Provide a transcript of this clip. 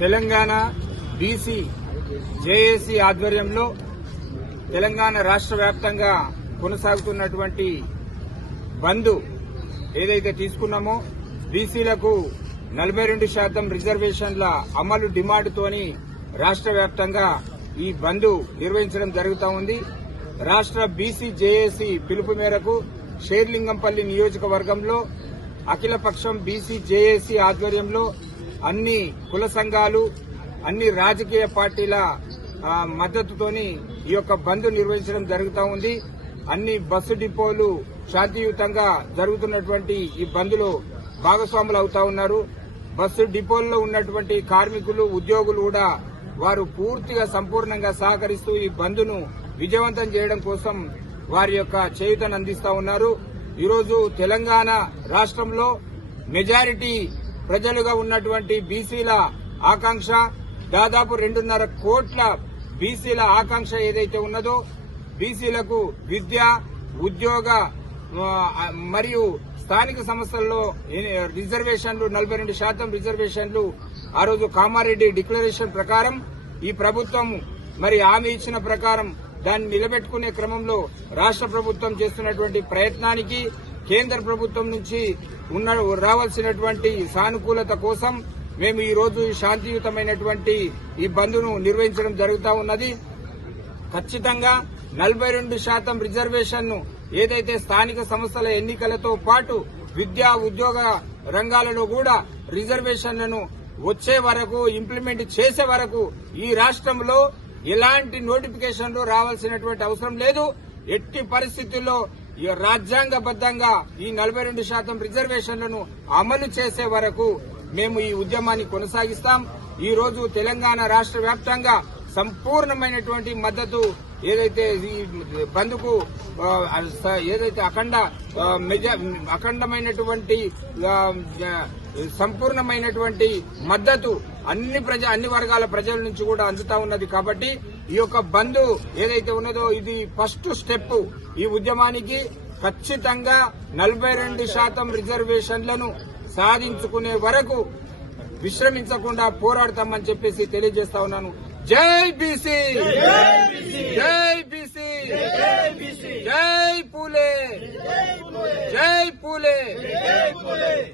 Telangana BC JAC ఆధ్వర్యంలో తెలంగాణ రాష్ట్ర వ్యాప్తంగా కొనసాగుతున్నటువంటి బంద్ ఏదైతే తీసుకున్నామో బీసీలకు నలభై రెండు శాతం రిజర్వేషన్ల అమలు డిమాండ్తోని రాష్ట్ర వ్యాప్తంగా ఈ బంద్ నిర్వహించడం జరుగుతూ ఉంది. రాష్ట్ర బీసీ జేఏసీ పిలుపు మేరకు షేర్లింగంపల్లి నియోజకవర్గంలో అఖిలపక్షం బీసీ జేఏసీ ఆధ్వర్యంలో అన్ని కుల సంఘాలు అన్ని రాజకీయ పార్టీల మద్దతుతోని ఈ యొక్క బంద్ నిర్వహించడం జరుగుతూ ఉంది. అన్ని బస్సు డిపోలు శాంతియుతంగా జరుగుతున్నటువంటి ఈ బంద్లో భాగస్వాములు అవుతా ఉన్నారు. బస్సు డిపోల్లో ఉన్నటువంటి కార్మికులు ఉద్యోగులు కూడా వారు పూర్తిగా సంపూర్ణంగా సహకరిస్తూ ఈ బంద్ను విజయవంతం చేయడం కోసం వారి యొక్క చేయుతను అందిస్తా ఉన్నారు. ఈరోజు తెలంగాణ రాష్ట్రంలో మెజారిటీ ప్రజలుగా ఉన్నటువంటి బీసీల ఆకాంక్ష దాదాపు రెండున్నర కోట్ల బీసీల ఆకాంక్ష ఏదైతే ఉన్నదో బీసీలకు విద్య ఉద్యోగ మరియు స్థానిక సంస్థల్లో రిజర్వేషన్లు నలభై రెండు శాతం రిజర్వేషన్లు ఆ రోజు కామారెడ్డి డిక్లరేషన్ ప్రకారం ఈ ప్రభుత్వం మరి హామీ ఇచ్చిన ప్రకారం దాన్ని నిలబెట్టుకునే క్రమంలో రాష్ట్ర ప్రభుత్వం చేస్తున్నటువంటి ప్రయత్నానికి కేంద్ర ప్రభుత్వం నుంచి ఉన్న రావాల్సినటువంటి సానుకూలత కోసం మేము ఈ రోజు శాంతియుతమైనటువంటి ఈ బంద్ను నిర్వహించడం జరుగుతూ ఉన్నది. ఖచ్చితంగా నలభై రెండు శాతం రిజర్వేషన్ను ఏదైతే స్థానిక సంస్థల ఎన్నికలతో పాటు విద్యా ఉద్యోగ రంగాలలో కూడా రిజర్వేషన్లను వచ్చే వరకు ఇంప్లిమెంట్ చేసే వరకు ఈ రాష్ట్రంలో ఎలాంటి నోటిఫికేషన్లు రావాల్సినటువంటి అవసరం లేదు. ఎట్టి పరిస్థితుల్లో రాజ్యాంగబద్దంగా ఈ నలభై రెండు శాతం రిజర్వేషన్లను అమలు చేసే వరకు మేము ఈ ఉద్యమాన్ని కొనసాగిస్తాం. ఈ రోజు తెలంగాణ రాష్ట్ర వ్యాప్తంగా సంపూర్ణమైనటువంటి మద్దతు ఏదైతే ఈ బంద్కు ఏదైతే అఖండ అఖండమైనటువంటి సంపూర్ణమైనటువంటి మద్దతు అన్ని ప్రజ అన్ని వర్గాల ప్రజల నుంచి కూడా అందుతా ఉన్నది కాబట్టి ఈ యొక్క బంద్ ఏదైతే ఉన్నదో ఇది ఫస్ట్ స్టెప్ ఈ ఉద్యమానికి ఖచ్చితంగా నలభై రెండు శాతం రిజర్వేషన్లను సాధించుకునే వరకు విశ్రమించకుండా పోరాడతామని చెప్పేసి తెలియజేస్తా ఉన్నాను. జై బీసీ! జై బీసీ! జై పూలే! జై పూలే!